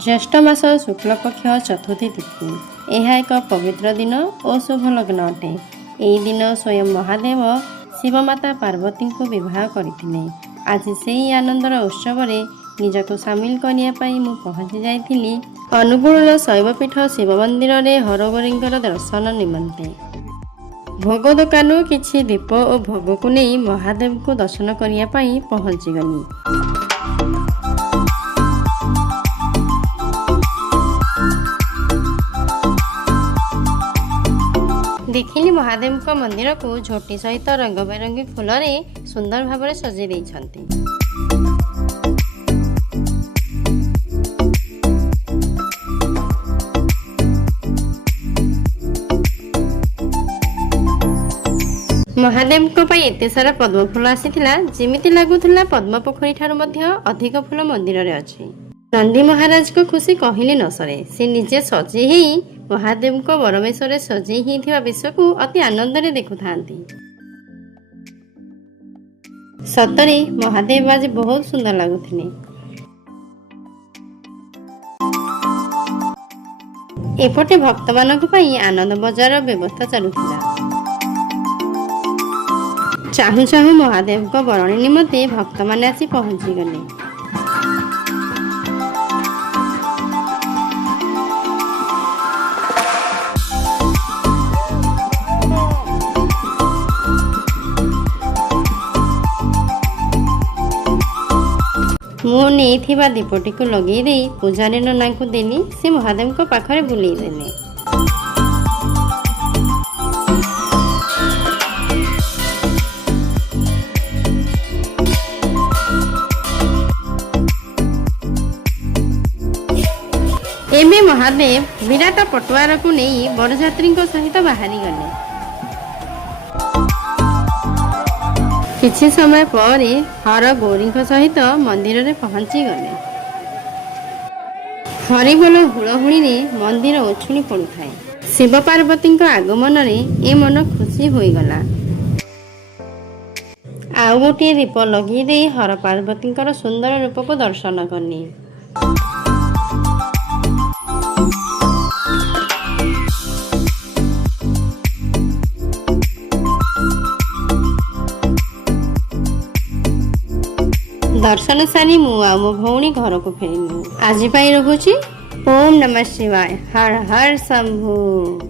ज्येष्ठ मास शुक्लपक्ष चतुर्थी तिथि यह एक पवित्र दिन और शुभ लग्न अटे। यही दिन स्वयं महादेव शिवमाता पार्वती को विवाह करते। आज से ही आनंदर उत्सव निजक सामिल करने मु पहुँची जाइली अनुगुल शैवपीठ शिव मंदिर में हरगौरी दर्शन निमंते। भोग दुकान किछि दीप और भोग को नहीं महादेव को दर्शन करने पहुँची गली। देखिली महादेव का मंदिर को झोटी सहित रंग बेरंगी फूल सुंदर भाव सजाई देइछन्ति। महादेव को पाई एते सारा पद्म फूल आसीथिला जेमिति लागुथिला पद्म पोखरी ठारू मध्य अधिक फूल मंदिर रे अछि। नंदी महाराज को खुशी कहले न सरे। से निजे सजे ही महादेव को बरमेश सजे ही विश्व को अति आनंद रे देखु थांती। सतरे महादेव आज बहुत सुंदर लगुथिले। एपटे भक्त मानक पई आनंद बजार व्यवस्था चलुथिला। चाहू चाहू महादेव को बरणी निमंते भक्त माने आसी पहुंची गले। मु नहीं दीपटी को लगे दे पूजारी नना को देली। से महादेव को पाखरे बुले देले। एमे महादेव विराट पटुआर को नहीं बरजात्री सहित बाहरी गले। किछि समय पर हर गौरी सहित मंदिर में पहुंची गले। हरिबोल हुड़हुड़ी मंदिर उछुली पड़ुଥାଏ। शिव पार्वती आगमन ए मन खुशी होईगला। आउ गोटे दीप लगी दे हर पार्वती सुंदर रूप को दर्शन करनी। दर्शन सारी मु मो भौणी घर को फेरिनु। आज रखुची। ओम नमः शिवाय। हर हर शंभु।